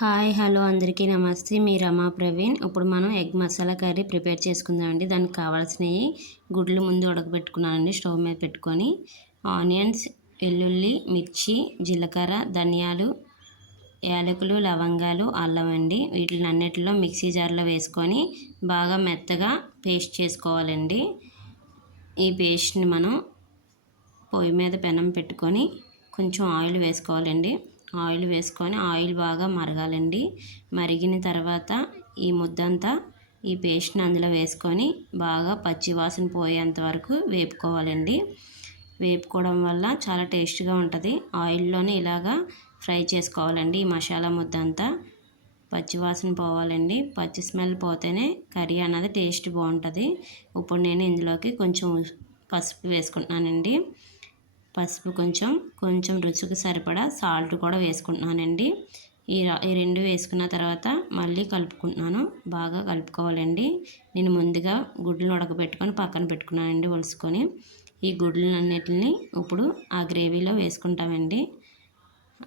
Hi hello అందరికీ నమస్తే. మీ రమా ప్రవీణ్. ఇప్పుడు మనం ఎగ్ మసాలా కర్రీ ప్రిపేర్ చేసుకుందామండి. దానికి కావాల్సినవి గుడ్లు ముందు ఉడకబెట్టుకున్నానండి. స్టవ్ మీద పెట్టుకొని ఆనియన్స్ వెల్లుల్లి మిర్చి జీలకర్ర ధనియాలు యాలకులు లవంగాలు అల్లం అండి. వీటిని అన్నిటిలో మిక్సీ జార్లో వేసుకొని బాగా మెత్తగా పేస్ట్ చేసుకోవాలండి. ఈ పేస్ట్ని మనం పొయ్యి మీద పెనం పెట్టుకొని కొంచెం ఆయిల్ వేసుకోవాలండి. ఆయిల్ వేసుకొని ఆయిల్ బాగా మరగాలండి. మరిగిన తర్వాత ఈ ముద్దంతా ఈ పేస్ట్ని అందులో వేసుకొని బాగా పచ్చివాసన పోయేంత వరకు వేపుకోవాలండి. వేపుకోవడం వల్ల చాలా టేస్ట్గా ఉంటుంది. ఆయిల్లోనే ఇలాగా ఫ్రై చేసుకోవాలండి ఈ మసాలా ముద్దంతా. అంతా పచ్చివాసన పోవాలండి. పచ్చి స్మెల్ పోతేనే కర్రీ అన్నది టేస్ట్ బాగుంటుంది. ఇప్పుడు నేను ఇందులోకి కొంచెం పసుపు వేసుకుంటున్నానండి. పసుపు కొంచెం కొంచెం రుచికి సరిపడా సాల్ట్ కూడా వేసుకుంటున్నానండి. ఈ ఈ రెండు వేసుకున్న తర్వాత మళ్ళీ కలుపుకుంటున్నాను. బాగా కలుపుకోవాలండి. నేను ముందుగా గుడ్లను ఉడకబెట్టుకొని పక్కన పెట్టుకున్నానండి ఒలుసుకొని. ఈ గుడ్లన్నిటిని ఇప్పుడు ఆ గ్రేవీలో వేసుకుంటామండి.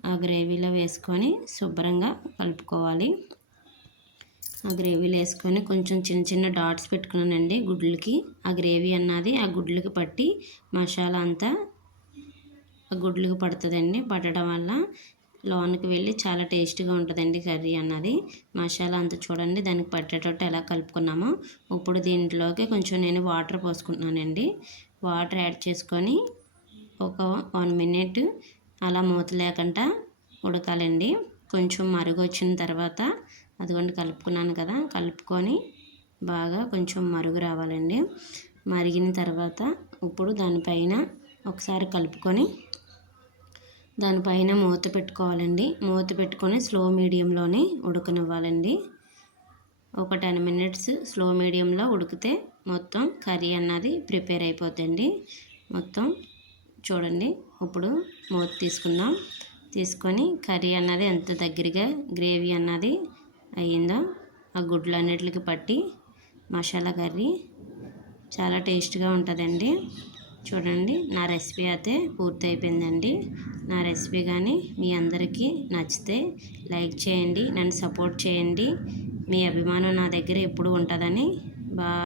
ఆ గ్రేవీలో వేసుకొని శుభ్రంగా కలుపుకోవాలి. ఆ గ్రేవీలో వేసుకొని కొంచెం చిన్న చిన్న డాట్స్ పెట్టుకున్నానండి గుడ్లకి. ఆ గ్రేవీ అన్నది ఆ గుడ్లకి పట్టి మసాలా అంతా గుడ్లకు పడుతుందండి. పట్టడం వల్ల లోనికి వెళ్ళి చాలా టేస్ట్గా ఉంటుందండి కర్రీ అన్నది. మసాలా అంతా చూడండి దానికి పట్టేటట్టు ఎలా కలుపుకున్నామో. ఇప్పుడు దీంట్లోకి కొంచెం నేను వాటర్ పోసుకుంటున్నానండి. వాటర్ యాడ్ చేసుకొని ఒక వన్ మినిట్ అలా మూత లేకుండా ఉడకాలండి. కొంచెం మరుగు వచ్చిన తర్వాత అదిగోండి కలుపుకున్నాను కదా కలుపుకొని బాగా కొంచెం మరుగు రావాలండి. మరిగిన తర్వాత ఇప్పుడు దానిపైన ఒకసారి కలుపుకొని దానిపైన మూత పెట్టుకోవాలండి. మూత పెట్టుకొని స్లో మీడియంలోనే ఉడకనివ్వాలండి. ఒక టెన్ మినిట్స్ స్లో మీడియంలో ఉడికితే మొత్తం కర్రీ అన్నది ప్రిపేర్ అయిపోతుంది మొత్తం చూడండి. ఇప్పుడు మూత తీసుకుందాం. తీసుకొని కర్రీ అన్నది ఎంత దగ్గరగా గ్రేవీ అన్నది అయ్యిందో ఆ గుడ్లు అన్నిటికి పట్టి మసాలా కర్రీ చాలా టేస్ట్గా ఉంటుందండి. చూడండి నా రెసిపీ అయితే పూర్తి అయిపోయిందండి నా రెసిపీ కానీ మీ అందరికీ నచ్చితే లైక్ చేయండి నన్ను సపోర్ట్ చేయండి. మీ అభిమానం నా దగ్గర ఎప్పుడు ఉంటుందని. బా